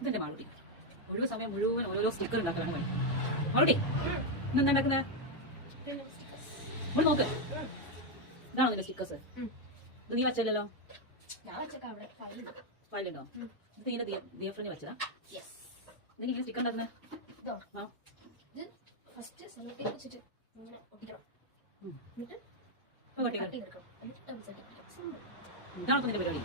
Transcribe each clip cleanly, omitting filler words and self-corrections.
ഇതെന്റെ മാളുട്ടി ഒഴിവ് സമയം മുഴുവൻ ഓരോരോ സ്റ്റിക്കർ ഉണ്ടാക്കലാണ് പണി. മാളുട്ടി ഇന്നെന്താ ഉണ്ടാക്കുന്നത്? ഇവിടെ നോക്ക്, ഇതാണോ നിന്റെ സ്റ്റിക്കേഴ്സ്? ഇത് നീ വെച്ചല്ലോ. ഫയലുണ്ടോ? ഇത് ഇങ്ങനെ ദിയഫ്രണ്ട് വെച്ചതാ? നീ ഇങ്ങനെ സ്റ്റിക്കർ ഉണ്ടാക്കുന്നത്? ഇതാണോ നിന്റെ പരിപാടി?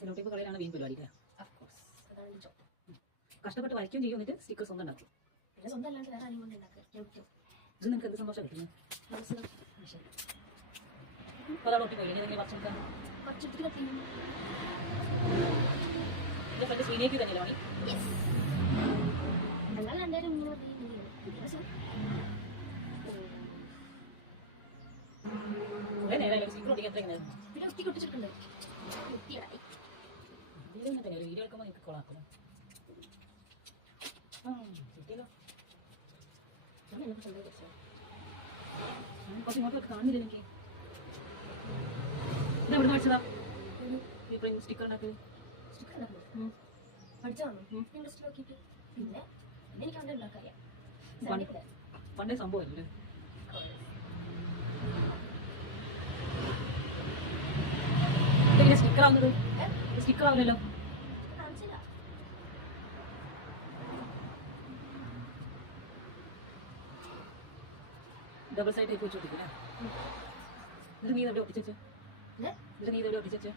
സെലോട്ടേപ്പ് കളയിലാണ് മെയിൻ പരിപാടി. കഷ്ടപ്പെട്ട് വരയ്ക്കുകയും ചെയ്യും, എന്നിട്ട് സ്റ്റിക്കർ സ്വന്തം ഉണ്ടാക്കും. ഇത് നിനക്ക് എന്ത് സന്തോഷം കിട്ടുന്നു? ഒരാൾ ഒട്ടി പോയില്ലേ നിങ്ങൾ വർഷം ശ്രീനേക്ക് തന്നെയല്ലേ പണി? കുറെ നേരം സ്റ്റിക്കർ ഒട്ടിക്കാൻ എത്ര എങ്ങനെ വീഡിയോ എടുക്കുമ്പോൾ നിനക്ക് കോളാക്കണം. കിട്ടിയല്ലോ. കുറച്ച് ഇങ്ങോട്ടൊക്കെ കാണുന്നില്ല എനിക്ക്. ഇതാ ഇവിടെ പഠിച്ചതാ സ്റ്റിക്കർ ഉണ്ടാക്കി പണ്ടേ സംഭവമല്ലേ? ഇതെങ്ങനെ സ്റ്റിക്കർ ആവുന്നത്? സ്റ്റിക്കർ ആവില്ലല്ലോ. ഡബിൾ സൈഡ് വെച്ച് ഒട്ടിക്കില്ല. ഇത് നീ എവിടെ ഒട്ടിച്ചു? ഇത് നീ എവിടെ ഒട്ടിച്ചു?